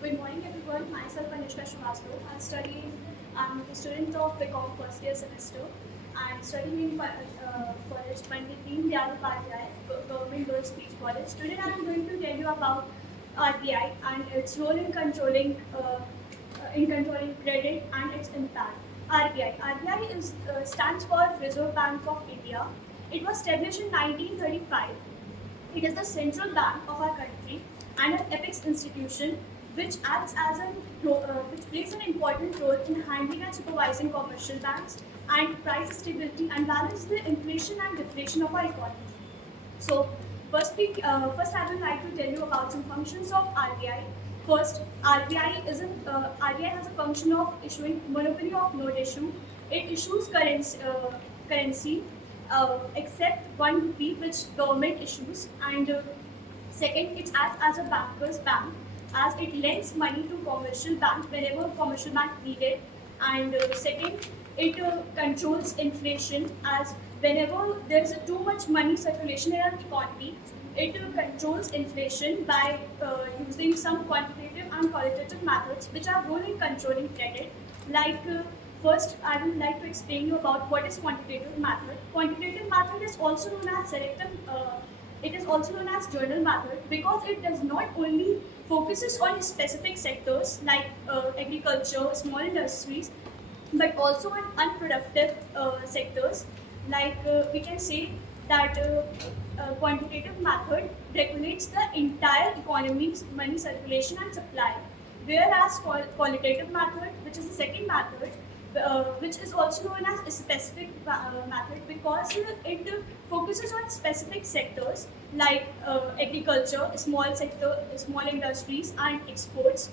Good morning, everyone. Myself, Anushka Shrivastava. I'm a student of BCom first year semester. I'm studying in college Pandit Dayal Upadhyay, Government Girls Speech College. Today, I'm going to tell you about RBI and its role in controlling credit and its impact. RBI stands for Reserve Bank of India. It was established in 1935. It is the central bank of our country and an apex institution which acts as which plays an important role in handling and supervising commercial banks and price stability and balance the inflation and deflation of our economy. So first I would like to tell you about some functions of RBI. First, RBI has a function of issuing monopoly of note issue. It issues currency except 1 rupee which government issues, and second, it acts as a banker's bank as it lends money to commercial bank whenever commercial bank need it, and second, it controls inflation as whenever there's too much money circulation in our economy, it controls inflation by using some quantitative and qualitative methods which are role in controlling credit. Like first, I would like to explain you about what is quantitative method. Quantitative method is also known as selective. It is also known as journal method because it does not only focuses on specific sectors like agriculture, small industries, but also on unproductive sectors. Like we can say that quantitative method regulates the entire economy's money circulation and supply, whereas qualitative method, which is the second method, which is also known as a specific method because it focuses on specific sectors like agriculture, small industries, and exports.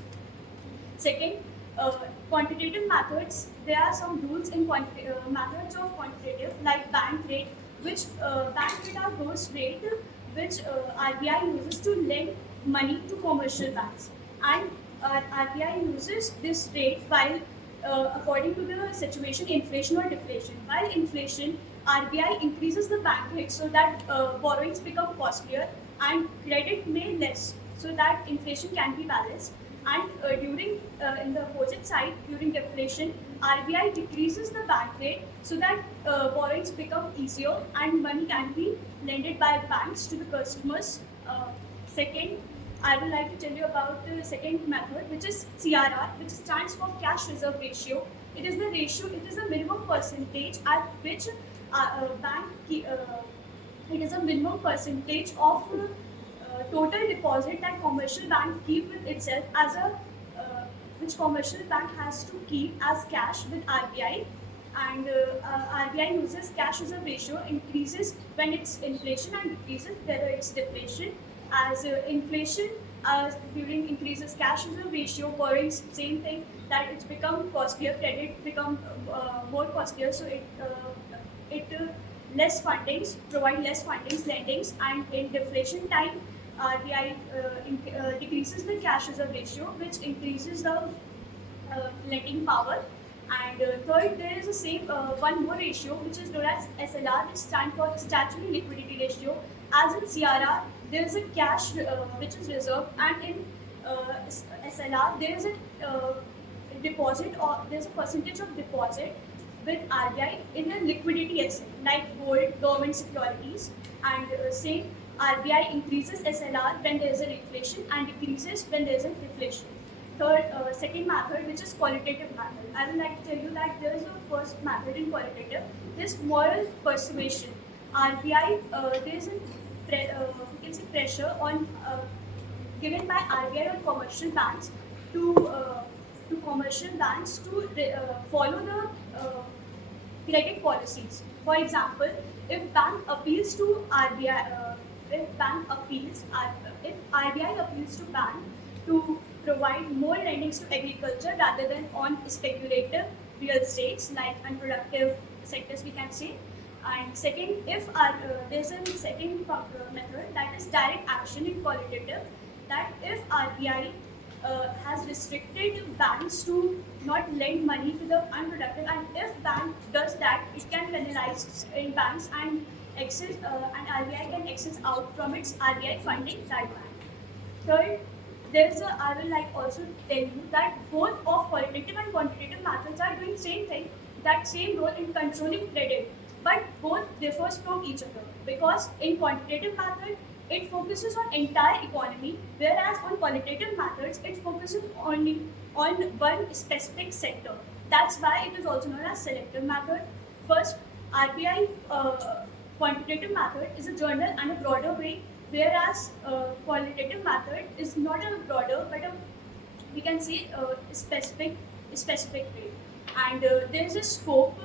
Second, quantitative methods. There are some rules in methods of quantitative, like bank rate, which bank rate are those rate which RBI uses to lend money to commercial banks, and RBI uses this rate while according to the situation, inflation or deflation. While inflation, RBI increases the bank rate so that borrowings become costlier and credit may less, so that inflation can be balanced. And during in the opposite side, during deflation, RBI decreases the bank rate so that borrowings become easier and money can be lended by banks to the customers. Second, I would like to tell you about the second method, which is CRR, which stands for cash reserve ratio. It is the ratio. It is the minimum percentage at which it is a minimum percentage of total deposit that commercial bank keep with itself as a which commercial bank has to keep as cash with RBI, and RBI uses cash reserve ratio increases when it's inflation and decreases whether it's deflation. As inflation during increases cash reserve ratio, borrowings same thing, that it's become costlier, credit become more costlier, so it less fundings, provide less fundings, lendings, and in deflation time, RBI decreases the cash reserve ratio, which increases the lending power. And third, there is a same one more ratio which is known as SLR, which stands for statutory liquidity ratio. As in CRR, there is a cash which is reserved, and in SLR there is a deposit, or there's a percentage of deposit with RBI in a liquidity asset like gold, government securities, and same RBI increases SLR when there is a inflation and decreases when there is a deflation. Third, second method, which is qualitative method. I would like to tell you that there is a first method in qualitative. This moral persuasion. RBI, there is a we can say pressure on given by RBI on commercial banks to commercial banks to follow the credit policies. For example, if bank appeals to RBI, if RBI appeals to bank to provide more lendings to agriculture rather than on speculative real estates like unproductive sectors, we can say. And second, if there's a second method, that is direct action in qualitative, that if RBI has restricted banks to not lend money to the unproductive, and if bank does that, it can penalize in banks and and RBI can access out from its RBI funding that bank. Third, I will like also tell you that both of qualitative and quantitative methods are doing same thing, that same role in controlling credit, but both differs from each other, because in quantitative method it focuses on entire economy, whereas on qualitative methods it focuses only on one specific sector. That's why it is also known as selective method. First, RBI quantitative method is a general and a broader way, whereas qualitative method is not a broader but a, we can say, specific way. And there is a scope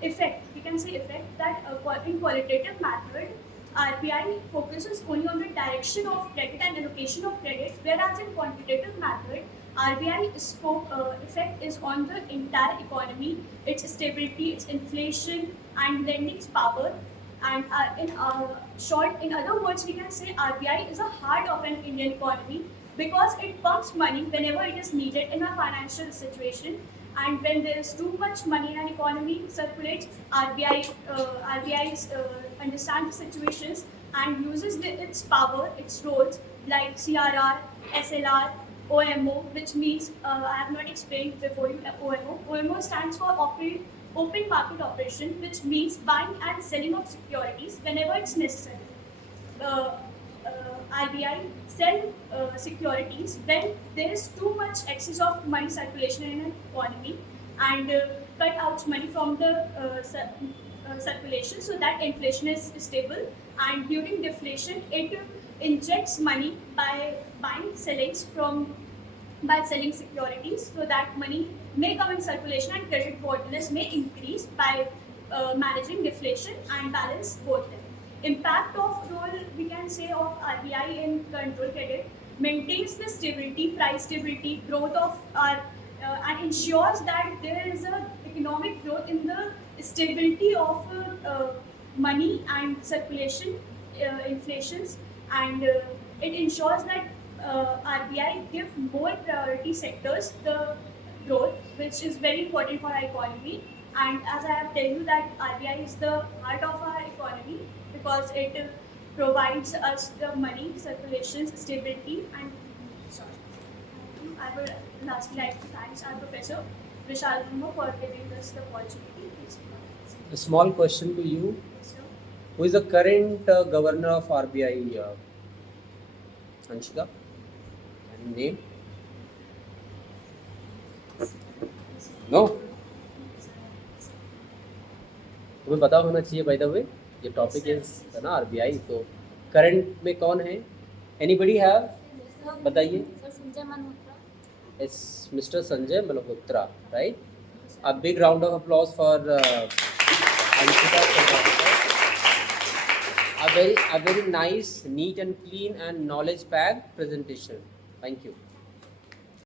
effect, we can say effect, that in qualitative method RBI focuses only on the direction of credit and allocation of credit, whereas in quantitative method RBI scope effect is on the entire economy, its stability, its inflation, and lending power. And in short, in other words, we can say RBI is a heart of an Indian economy, because it pumps money whenever it is needed in a financial situation. And when there is too much money in an economy circulates, RBI understands the situations and uses its power, its roles, like CRR, SLR, OMO, which means, I have not explained before you OMO. OMO stands for open market operation, which means buying and selling of securities whenever it's necessary. Uh, RBI sell securities when there is too much excess of money circulation in an economy, and cut out money from the circulation, so that inflation is stable. And during deflation, it injects money by selling securities, so that money may come in circulation and credit worthiness may increase by managing deflation and balance both them. Impact of role, we can say, of RBI in control credit maintains the stability, price stability, growth of our and ensures that there is a economic growth in the stability of money and circulation, inflations, and it ensures that RBI give more priority sectors the growth, which is very important for our economy. And as I have told you that RBI is the heart of our economy, because it provides us the money, circulations, stability, and sorry. I would lastly like to thank our Professor Vishal Verma for giving us the opportunity. Please. A small question to you. Sir. Who is the current governor of RBI? Anshika? Any name? No? तुम्हें पता होना चाहिए by the way, ये topic is है ना RBI, तो current में कौन है? Anybody have? बताइए. Sanjay Malhotra. It's Mr. Sanjay Malhotra, right? A big round of applause for Anshika. A very nice, neat and clean and knowledge-packed presentation. Thank you.